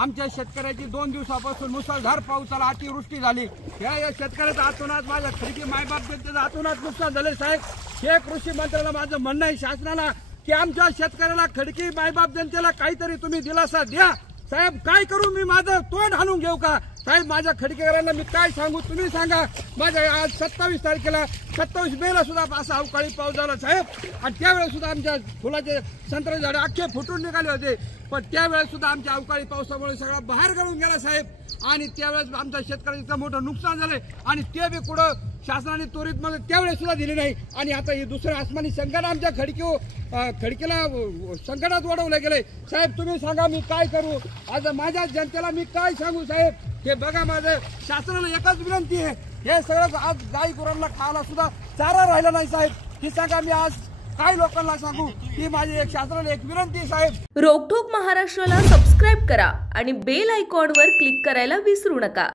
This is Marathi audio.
आमच्या शेतकऱ्याची 2 दिवसापासून मुसळधार पावसाला अतिवृष्टी झाली। या शेतकऱ्याचा आतोनात माझ्या खडकी मायबाप जनतेचं आतोनात नुकसान झाले। साहेब, हे कृषी मंत्र्याला माझं म्हणणं आहे शासनाला की आमच्या शेतकऱ्याला खडकी मायबाप जनतेला काहीतरी तुम्ही दिलासा द्या। साहेब, काय करू मी? माझं तोंड हाणून घेऊ का? साहेब, माझ्या खडकेकरांना मी काय सांगू, तुम्ही सांगा। माझ्या आज 27 तारखेला 27 मेला सुद्धा असा अवकाळी पाऊस झाला साहेब, आणि त्यावेळेस सुद्धा आमच्या फुलाचे संत्र्याचे झाडे अख्खे फुटून निघाले होते, पण त्यावेळेस सुद्धा आमच्या अवकाळी पावसामुळे सगळा बाहेर गळून गेला साहेब। आणि त्यावेळेस आमच्या शेतकऱ्याचं इतकं मोठं नुकसान झालंय, आणि ते बी कुठं शासनाने त्वरित मध्ये त्यावेळेस सुद्धा दिले नाही। आणि आता हे दुसरं आसमानी संकट आमच्या खडकीला संकटात वाढवलं गेलंय। साहेब, तुम्ही सांगा मी काय करू? आज माझ्या जनतेला मी काय सांगू साहेब? हे बघा, माझं शासनाला एकच विनंती आहे, हे सगळं आज गाई गुरांना खायला सुद्धा चारा राहिला नाही साहेब। ही सांगा मी आज काय लोकांना सांगू? ही माझी एक शासनाला एक विनंती साहेब। रोकठोक महाराष्ट्राला सबस्क्राईब करा आणि बेल आयकॉनवर क्लिक करायला विसरू नका।